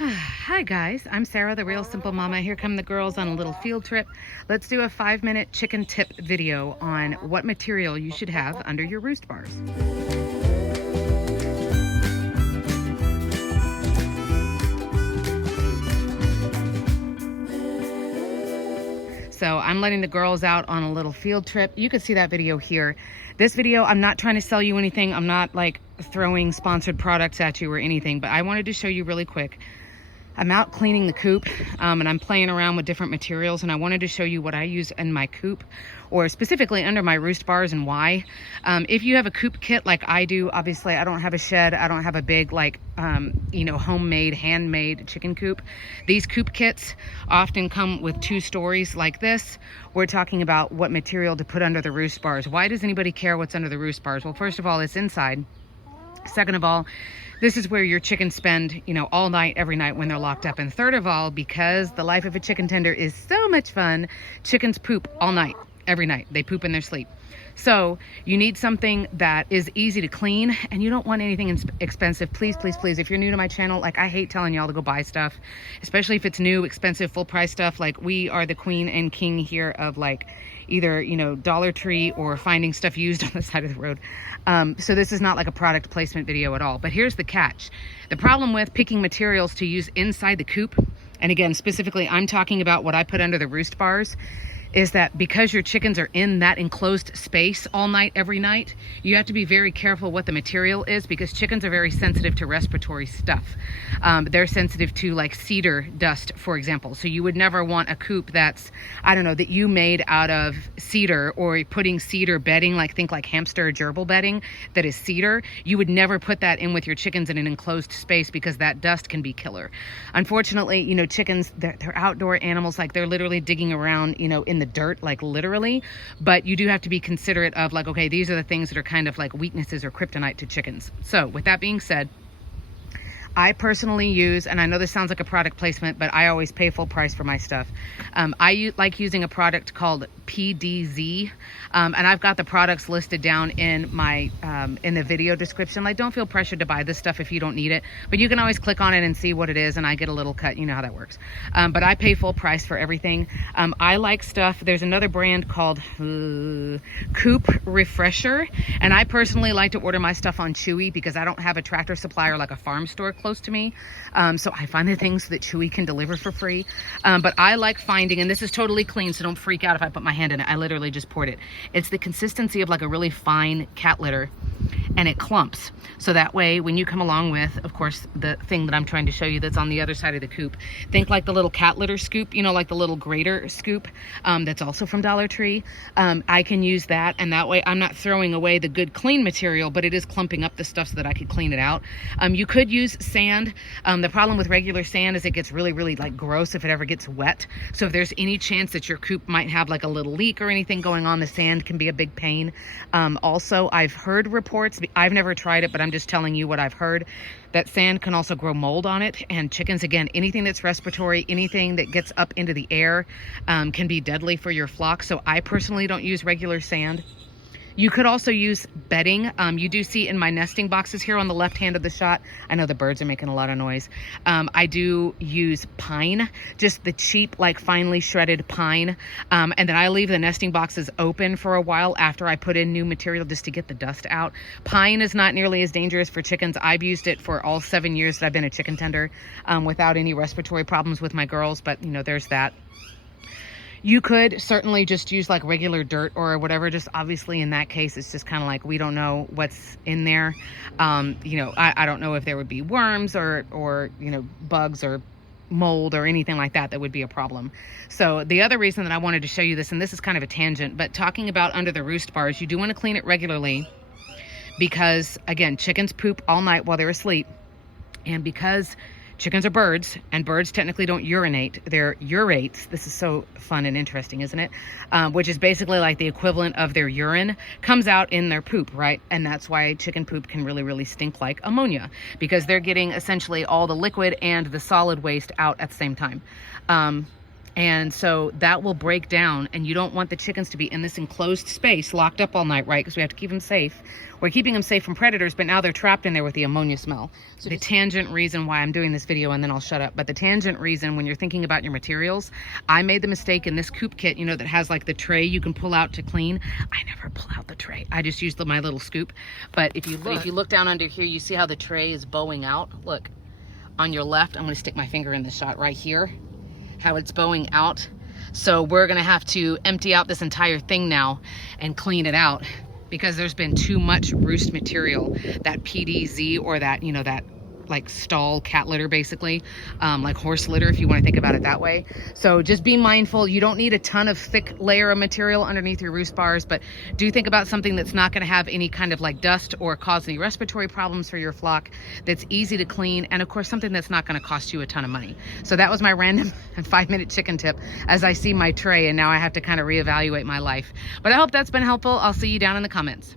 Hi guys, I'm Sarah, the Real Simple Mama. Here come the girls on a little field trip. Let's do a 5-minute chicken tip video on what material you should have under your roost bars. So I'm letting the girls out on a little field trip. You can see that video here. This video, I'm not trying to sell you anything. I'm not like throwing sponsored products at you or anything, but I wanted to show you really quick. I'm out cleaning the coop and I'm playing around with different materials, and I wanted to show you what I use in my coop, or specifically under my roost bars, and why. If you have a coop kit like I do, obviously I don't have a shed, I don't have a big like homemade, handmade chicken coop. These coop kits often come with 2 stories like this. We're talking about what material to put under the roost bars. Why does anybody care what's under the roost bars? Well, first of all, it's inside. Second of all, this is where your chickens spend, all night, every night when they're locked up. And third of all, because the life of a chicken tender is so much fun, chickens poop all night, every night. They poop in their sleep. So you need something that is easy to clean, and you don't want anything expensive. Please, please, please, if you're new to my channel, like, I hate telling y'all to go buy stuff, especially if it's new, expensive, full price stuff. Like, we are the queen and king here of like either, Dollar Tree or finding stuff used on the side of the road. So this is not like a product placement video at all. But here's the catch. The problem with picking materials to use inside the coop, and again, specifically, I'm talking about what I put under the roost bars, is that because your chickens are in that enclosed space all night, every night, you have to be very careful what the material is, because chickens are very sensitive to respiratory stuff. They're sensitive to like cedar dust, for example. So you would never want a coop that's, I don't know, that you made out of cedar, or putting cedar bedding, think like hamster or gerbil bedding that is cedar. You would never put that in with your chickens in an enclosed space, because that dust can be killer. Unfortunately, chickens, they're outdoor animals. Like, they're literally digging around, in the dirt, like literally. But you do have to be considerate of like, okay, these are the things that are kind of like weaknesses or kryptonite to chickens. So with that being said, I personally use, and I know this sounds like a product placement, but I always pay full price for my stuff. I like using a product called PDZ, and I've got the products listed down in my in the video description. Like, don't feel pressured to buy this stuff if you don't need it, but you can always click on it and see what it is, and I get a little cut. You know how that works. But I pay full price for everything. I like stuff. There's another brand called Coop Refresher, and I personally like to order my stuff on Chewy, because I don't have a Tractor Supply or like a farm store close to me. So I find the things that Chewy can deliver for free. But I like finding, and this is totally clean, so don't freak out if I put my hand in it. I literally just poured it. It's the consistency of like a really fine cat litter, and it clumps. So that way, when you come along with, of course, the thing that I'm trying to show you that's on the other side of the coop, think like the little cat litter scoop, like the little grater scoop, that's also from Dollar Tree. I can use that, and that way I'm not throwing away the good clean material, but it is clumping up the stuff so that I could clean it out. You could use sand. The problem with regular sand is it gets really, really like gross if it ever gets wet. So if there's any chance that your coop might have like a little leak or anything going on, the sand can be a big pain. Also, I've heard reports, I've never tried it, but I'm just telling you what I've heard, that sand can also grow mold on it. And chickens, again, anything that's respiratory, anything that gets up into the air, can be deadly for your flock. So I personally don't use regular sand. You could also use bedding. You do see in my nesting boxes here on the left hand of the shot, I know the birds are making a lot of noise. I do use pine, just the cheap, like finely shredded pine. And then I leave the nesting boxes open for a while after I put in new material, just to get the dust out. Pine is not nearly as dangerous for chickens. I've used it for all 7 years that I've been a chicken tender, without any respiratory problems with my girls, but there's that. You could certainly just use like regular dirt or whatever. Just obviously in that case, it's just kind of like, we don't know what's in there. I don't know if there would be worms or bugs or mold or anything like that would be a problem. So the other reason that I wanted to show you this, and this is kind of a tangent, but talking about under the roost bars, you do want to clean it regularly, because again, chickens poop all night while they're asleep. And because chickens are birds, and birds technically don't urinate, they're urates. This is so fun and interesting, isn't it? Which is basically like the equivalent of their urine comes out in their poop, right? And that's why chicken poop can really, really stink like ammonia, because they're getting essentially all the liquid and the solid waste out at the same time. And so that will break down, and you don't want the chickens to be in this enclosed space locked up all night, right? Because we have to keep them safe. We're keeping them safe from predators, but now they're trapped in there with the ammonia smell. So the tangent reason why I'm doing this video, and then I'll shut up, but the tangent reason when you're thinking about your materials, I made the mistake in this coop kit, you know, that has like the tray you can pull out to clean. I never pull out the tray. I just use my little scoop. But if you look down under here, you see how the tray is bowing out. Look, on your left, I'm gonna stick my finger in the shot right here, how it's bowing out. So we're gonna have to empty out this entire thing now and clean it out, because there's been too much roost material, that PDZ, or that, you know, that like stall cat litter, basically, like horse litter, if you want to think about it that way. So just be mindful. You don't need a ton of thick layer of material underneath your roost bars, but do think about something that's not going to have any kind of like dust or cause any respiratory problems for your flock, that's easy to clean, and of course something that's not going to cost you a ton of money. So that was my random 5-minute chicken tip as I see my tray, and now I have to kind of reevaluate my life. But I hope that's been helpful. I'll see you down in the comments.